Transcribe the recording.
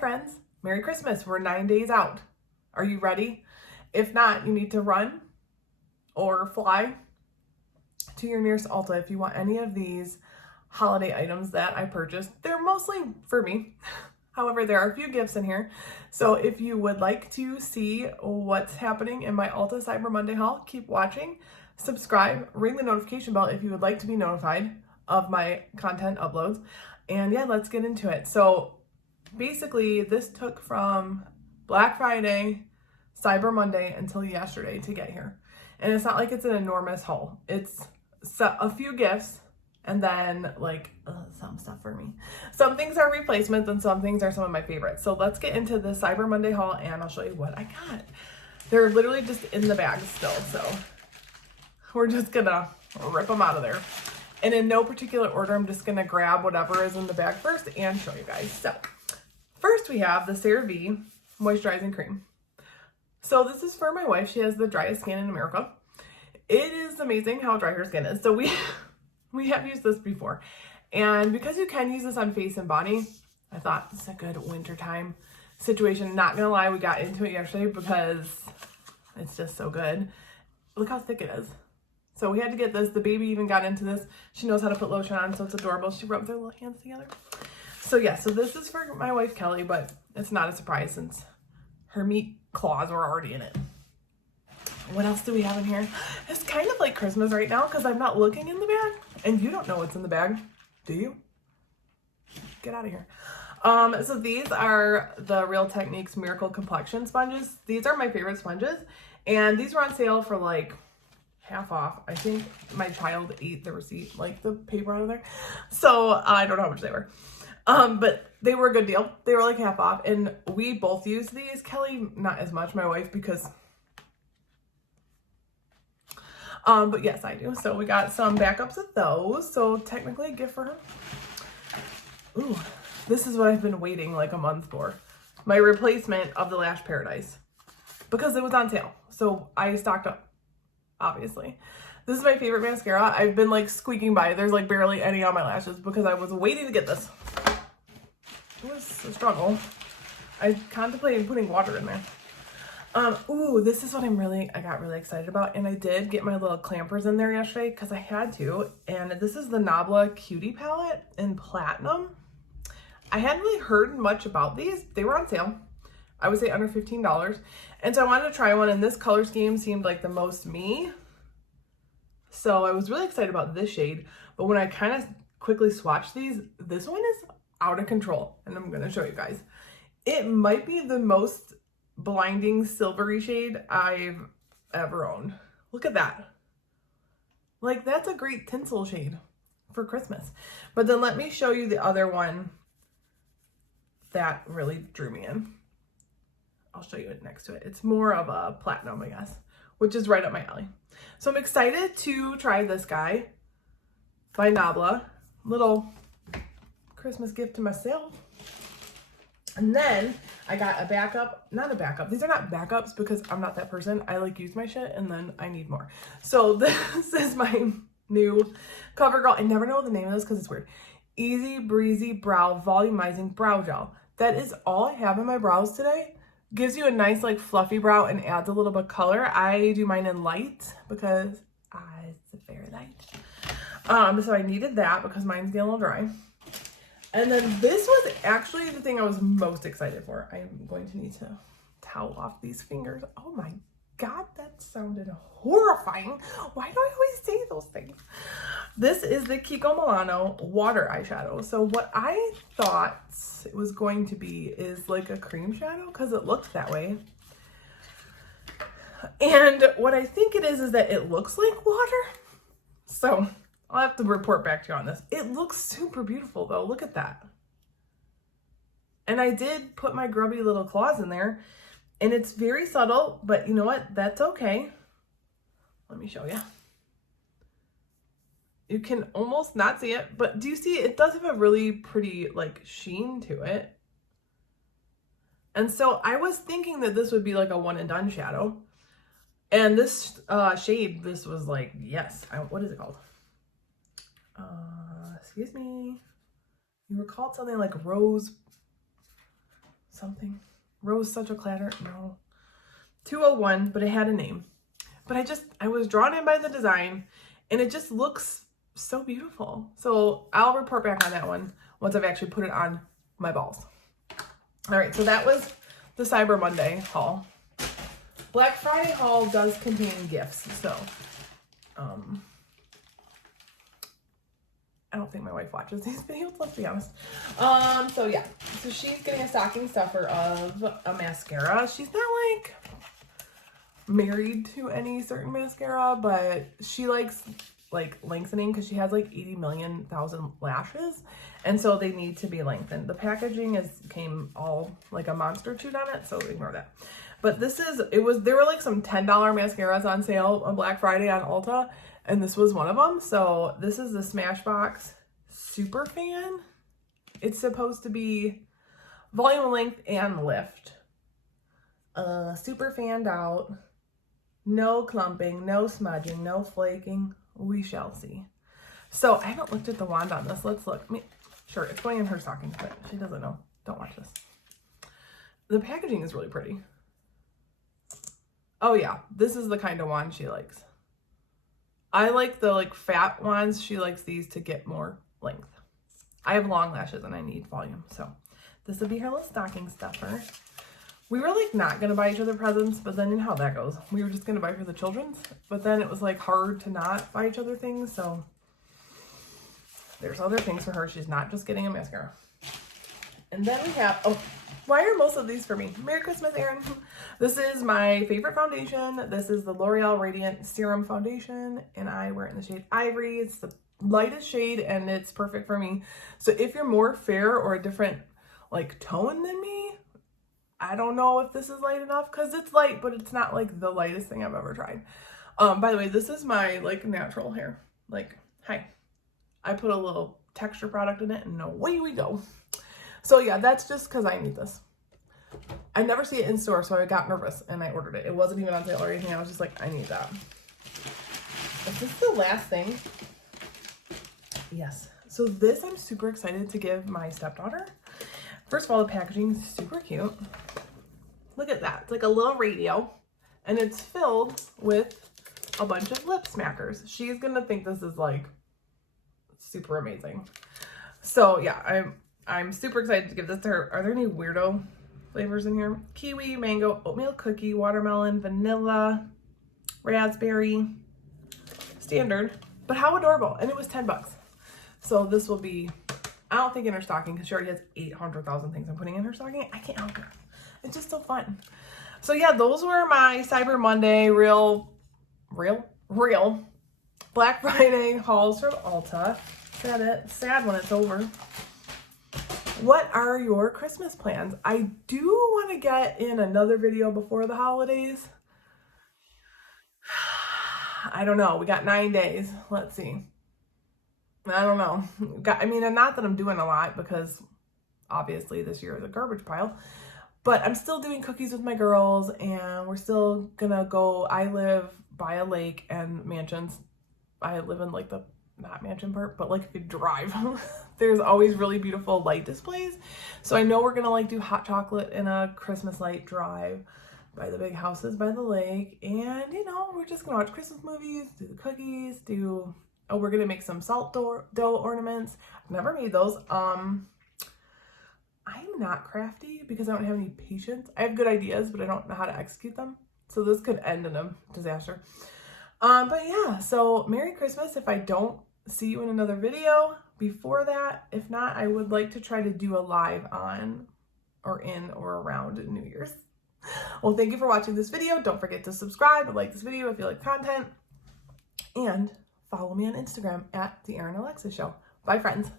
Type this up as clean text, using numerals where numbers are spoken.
friends, Merry Christmas. We're 9 days out. Are you ready? If not, you need to run or fly to your nearest Ulta if you want any of these holiday items that I purchased. They're mostly for me. However, there are a few gifts in here. So if you would like to see what's happening in my Ulta Cyber Monday haul, keep watching, subscribe, ring the notification bell if you would like to be notified of my content uploads. And yeah, let's get into it. So basically this took from Black Friday, Cyber Monday until yesterday to get here. And it's not like it's an enormous haul. It's a few gifts and then like some stuff for me. Some things are replacements and some things are some of my favorites. So let's get into the Cyber Monday haul and I'll show you what I got. They're literally just in the bag still. So we're just gonna rip them out of there. And in no particular order, I'm just gonna grab whatever is in the bag first and show you guys. So first we have the CeraVe Moisturizing Cream. So this is for my wife. She has the driest skin in America. It is amazing how dry her skin is. So we have used this before. And because you can use this on face and body, I thought this is a good wintertime situation. Not gonna lie, we got into it yesterday because it's just so good. Look how thick it is. So we had to get this. The baby even got into this. She knows how to put lotion on, so it's adorable. She rubs her little hands together. So yeah, so this is for my wife, Kelly, but it's not a surprise since her meat claws were already in it. What else do we have in here? It's kind of like Christmas right now because I'm not looking in the bag and you don't know what's in the bag, do you? Get out of here. So these are the Real Techniques Miracle Complexion Sponges. These are my favorite sponges and these were on sale for like half off. I think my child ate the receipt, like the paper out of there. So I don't know how much they were. But they were a good deal. They were like half off and we both used these. Kelly, not as much, my wife, because but yes, I do. So we got some backups of those. So technically a gift for her. Ooh, this is what I've been waiting like a month for. My replacement of the Lash Paradise because it was on sale. So I stocked up, obviously. This is my favorite mascara. I've been like squeaking by. There's like barely any on my lashes because I was waiting to get this. It was a struggle. I contemplated putting water in there. Ooh, this is what I got really excited about. And I did get my little clampers in there yesterday because I had to. And this is the Nabla Cutie Palette in Platinum. I hadn't really heard much about these. They were on sale. I would say under $15. And so I wanted to try one and this color scheme seemed like the most me. So I was really excited about this shade. But when I kind of quickly swatched these, this one is out of control. And I'm going to show you guys. It might be the most blinding silvery shade I've ever owned. Look at that. Like that's a great tinsel shade for Christmas. But then let me show you the other one that really drew me in. I'll show you it next to it. It's more of a platinum, I guess, which is right up my alley. So I'm excited to try this guy by Nabla. Little Christmas gift to myself. And then I got a backup, not a backup. These are not backups because I'm not that person. I like use my shit and then I need more. So this is my new CoverGirl. I never know the name of this because it's weird. Easy Breezy Brow Volumizing Brow Gel. That is all I have in my brows today. Gives you a nice like fluffy brow and adds a little bit of color. I do mine in light because it's very light. So I needed that because mine's getting a little dry. And then this was actually the thing I was most excited for. I'm going to need to towel off these fingers. Oh my God, that sounded horrifying. Why do I always say those things? This is the Kiko Milano water eyeshadow. So what I thought it was going to be is like a cream shadow because it looked that way. And what I think it is that it looks like water. So I'll have to report back to you on this. It looks super beautiful though. Look at that. And I did put my grubby little claws in there and it's very subtle, but you know what? That's okay. Let me show you. You can almost not see it, but do you see it does have a really pretty like sheen to it. And so I was thinking that this would be like a one and done shadow. And this shade, this was like, yes, what is it called? Excuse me. You were called something like rose something. Rose Such a Clatter. No. 201, but it had a name. But I was drawn in by the design, and it just looks so beautiful. So I'll report back on that one once I've actually put it on my balls. All right, so that was the Cyber Monday haul. Black Friday haul does contain gifts, so I don't think my wife watches these videos, let's be honest. So yeah, so she's getting a stocking stuffer of a mascara. She's not like married to any certain mascara, but she likes like lengthening because she has like 80 million thousand lashes, and so they need to be lengthened. The packaging came all like a monster chewed on it, so ignore that. But there were like some $10 mascaras on sale on Black Friday on Ulta, and this was one of them. So this is the Smashbox Super Fan. It's supposed to be volume, length, and lift. Super fanned out. No clumping, no smudging, no flaking. We shall see. So I haven't looked at the wand on this. Let's look. Sure, it's going in her stockings, but she doesn't know. Don't watch this. The packaging is really pretty. Oh yeah, this is the kind of wand she likes. I like the like fat wands. She likes these to get more length. I have long lashes and I need volume. So this will be her little stocking stuffer. We were like not gonna buy each other presents, but then you know how that goes. We were just gonna buy for the children's, but then it was like hard to not buy each other things. So there's other things for her. She's not just getting a mascara. And then we have, oh, why are most of these for me? Merry Christmas, Erin. This is my favorite foundation. This is the L'Oreal Radiant Serum Foundation, and I wear it in the shade Ivory. It's the lightest shade, and it's perfect for me. So if you're more fair or a different like tone than me, I don't know if this is light enough, because it's light, but it's not like the lightest thing I've ever tried. By the way, this is my like natural hair. Like, hi. I put a little texture product in it, and away we go. So yeah, that's just because I need this. I never see it in store, so I got nervous and I ordered it. It wasn't even on sale or anything. I was just like, I need that. Is this the last thing? Yes. So this I'm super excited to give my stepdaughter. First of all, the packaging is super cute. Look at that. It's like a little radio, and it's filled with a bunch of lip smackers. She's gonna think this is like super amazing. So yeah, I'm super excited to give this to her. Are there any weirdo flavors in here? Kiwi, mango, oatmeal cookie, watermelon, vanilla, raspberry. Standard, but how adorable. And it was 10 bucks. So this will be, I don't think in her stocking, because she already has 800,000 things I'm putting in her stocking. I can't help it. It's just so fun. So yeah, those were my Cyber Monday real Black Friday hauls from Ulta. Sad when it's over. What are your Christmas plans? I do want to get in another video before the holidays. I don't know. We got 9 days. Let's see. I don't know. And not that I'm doing a lot, because obviously this year is a garbage pile, but I'm still doing cookies with my girls, and we're still gonna go. I live by a lake and mansions. I live in like the not mansion part, but like if you drive, there's always really beautiful light displays. So I know we're gonna like do hot chocolate in a Christmas light drive by the big houses by the lake, and you know, we're just gonna watch Christmas movies, do the cookies, we're gonna make some salt dough ornaments. I've never made those. I'm not crafty because I don't have any patience. I have good ideas, but I don't know how to execute them, so this could end in a disaster. But yeah, so Merry Christmas if I don't see you in another video before that. If not, I would like to try to do a live on or in or around New Year's. Well, thank you for watching this video. Don't forget to subscribe and like this video if you like content, and follow me on Instagram at The Erin Alexis Show. Bye, friends.